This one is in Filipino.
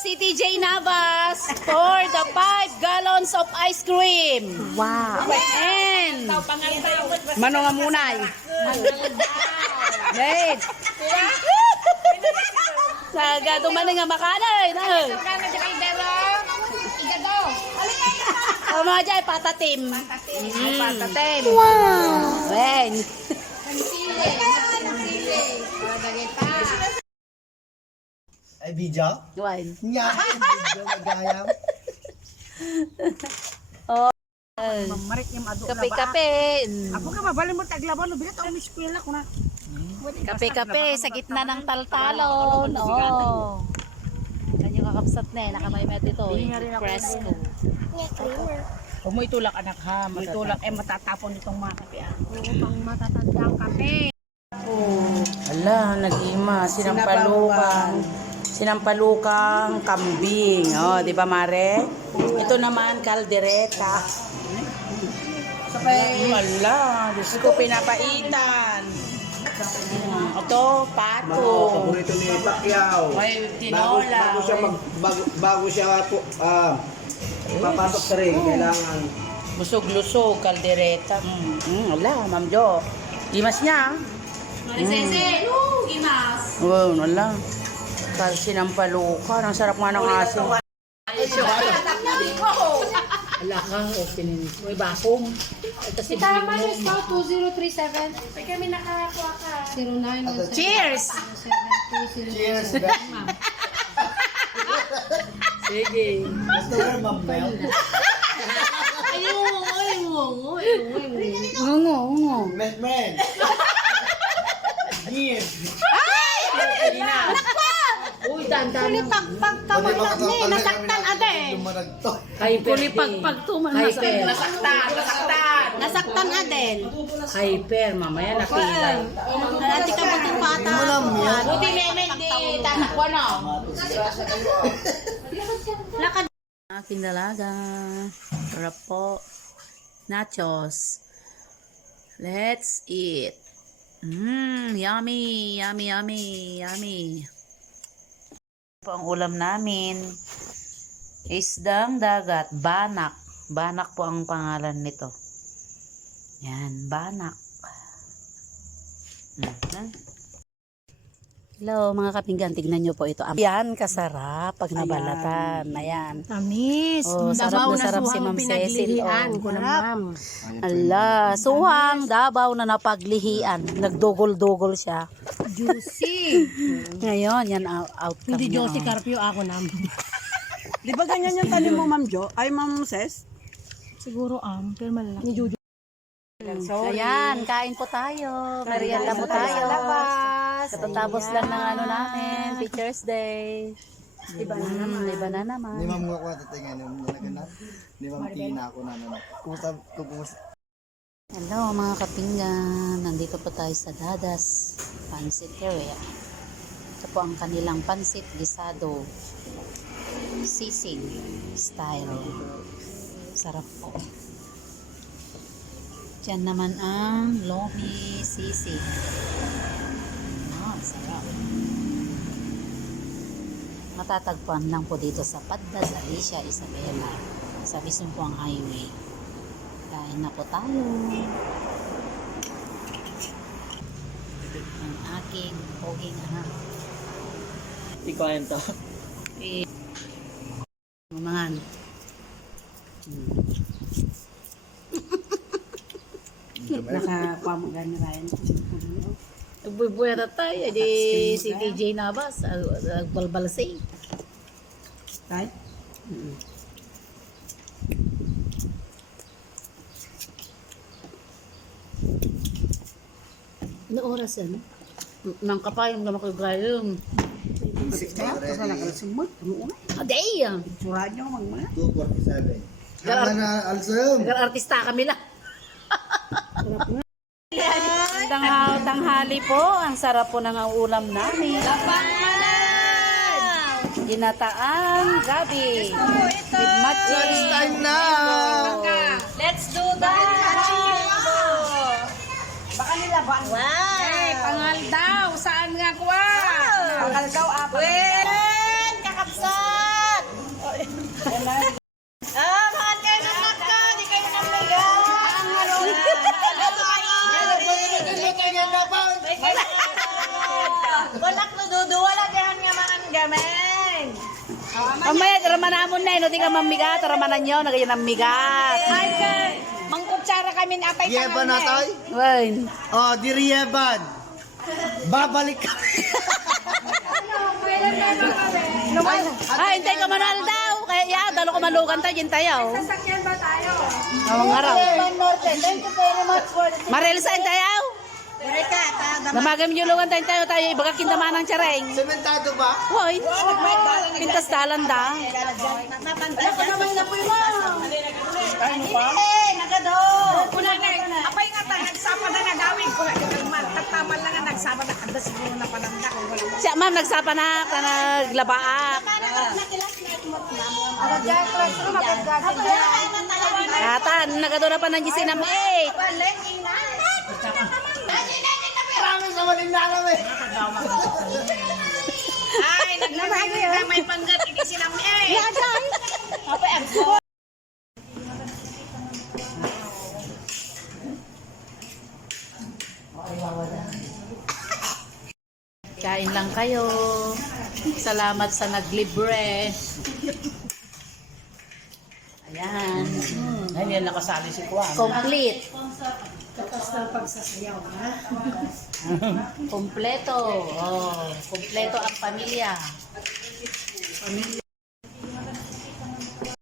si TJ Navas for the 5 gallons of ice cream. Wow. And Mano nga munay. Wait. Saga dumani nga makanay. Mga dyan, patatim. Patatim. Wow. Wen. Ay, video? Wen. Nga, video, magayam. Kape-kape. Ako ka mabalin mo taglaban, bigat ako may eskwela ko na. Kape-kape sa gitna ng taltalon. Oh. Yan yung kakapsat na eh. Nakamay-met ito. Fresco. Huwag mo itulak anak ha, matulak matatapon itong mga kape. Oo, pang matatanda ang kape. Ala, nag-ima. Sinampalukang kambing. Oh, di ba, Mare? Ito naman, kaldereta. Ala, Diyos ko, pinapaitan. Ito, pato. Paborito ni Pacquiao. May tinola. Bago siya po, papasok sa ring, kailangan. Busog-lusog, kaldereta. Ala, Ma'am Jo. Gimas niya. Marisese. Gimas. Oh, ala. Sinampalukan. Ang sarap nga ng aso. Ala ka, opening. May bakong. Ito si Tama na scout 2037. Pag kami nakakuha ka. 0917. Cheers! Cheers, Sige. Gusto mo rin, Ma'am Mel? Ngungo. Men. Cheers. Uy, dandan. Pagpagtaman na ni, nasaktan ade. Lumanagto. Kulipagpag tuman. Hyper. Nasaktan Adel. Hyper, mamaya napilay. Dati ka buting bata. Hindi mo lang yan. Buti nemen di tanak ko no. Lakad. Aking dalaga. Sarap po. Nachos. Let's eat. Yummy, yummy, yummy, yummy. Po ang ulam namin. Isdang dagat, banak. Banak po ang pangalan nito. Yan, banak. Hello mga kapinggan, tignan nyo po ito. Yan, kasarap pag nabalatan. Ayan. Tamis. Oh, sarap na sarap si Ma'am Cecil. Ko na ma'am. Ala, suwang Davao na napaglihian. Nagdugol-dugol siya. Juicy. Ngayon, yan outcome Hindi niya. Josie Carpio ako naman. Di ba ganyan yung tanim mo, Ma'am Jo? Ay, Ma'am Ses? Siguro pero malalaki. Ni Jojo. Ayan, kain po tayo. Merienda po tayo. Katatapos lang ng ano namin, Teacher's Day. Iba na naman. Ni Ma'am nga ko tatingan yung nalaganap. Ni Ma'am Tina ako na naman. Kumusta? Hello mga kapinggan, nandito po tayo sa Dadas Pancit area. Ito po ang kanilang pancit gisado sisig style. Sarap po. Diyan naman ang lomi sisig. Sarap. Matatagpuan lang po dito sa Paddas, Alicia, Isabela, sa Bisumpuang Highway. Kain na po tayo. Ang aking poging anak. Hindi ko ayan to. Mamangan. Nakakuha mo gano'n rin. Nagbubuya na tayo. Di si TJ Navas. Nagbalbalsay. Tay? Ano oras yan? Nang kapayong naman ko gayong. Kaya, kasi nakalasumot. Ano una? Aday! Sura nyo, mga 247. Hama na, Alsum. Artista kami lang. Tanghali po. Ang sarap po ng ulam namin. Ginataang gabi. With matching. Lunch time now. Let's do that! Baka nila ba? Wow! Eh, pangal daw. Saan nga kuha? Pangal daw ako. Wen! Kakapsat! Amen! Mamaya, ramanamon na yun. O di ka mamigat, ramanan nyo. Nagayon ang migat. Ay, sir! Mangkutsara kami na apay Yeban na tayo. Wine. Oh, diri yeban. Babalik ka. Hintay ka manal daw. Kaya ya, dalo ko malugan tayo. Dyan tayo. Sasakyan ba tayo? Awang araw. Thank you very much for the... Marelsa, tayo. Reka, Namagam yung lugan tayo tayo. Ibaga kintamaan ng tsareng. Sementado ba? Hoy. Pintas dalan da. Ako naman na po yun. Nagado! Kuna na, apay nga tayo, nagsapa na nagawin ko. Tataman lang nga nagsapa na. Anda siguro na palanda kung wala mo. Siya ma'am, nagsapa na. Naglabaak. Atan, nagadura pa ng gisinam 8. Maraming sa maling nalam eh. Ay, naglalagay na may panggat. Hindi silang Apay, ang Kain lang kayo. Salamat sa naglibre. Ayan. Ngayon nakasali si Kwan. Complete. Kompleto. Oh, kompleto ang pamilya.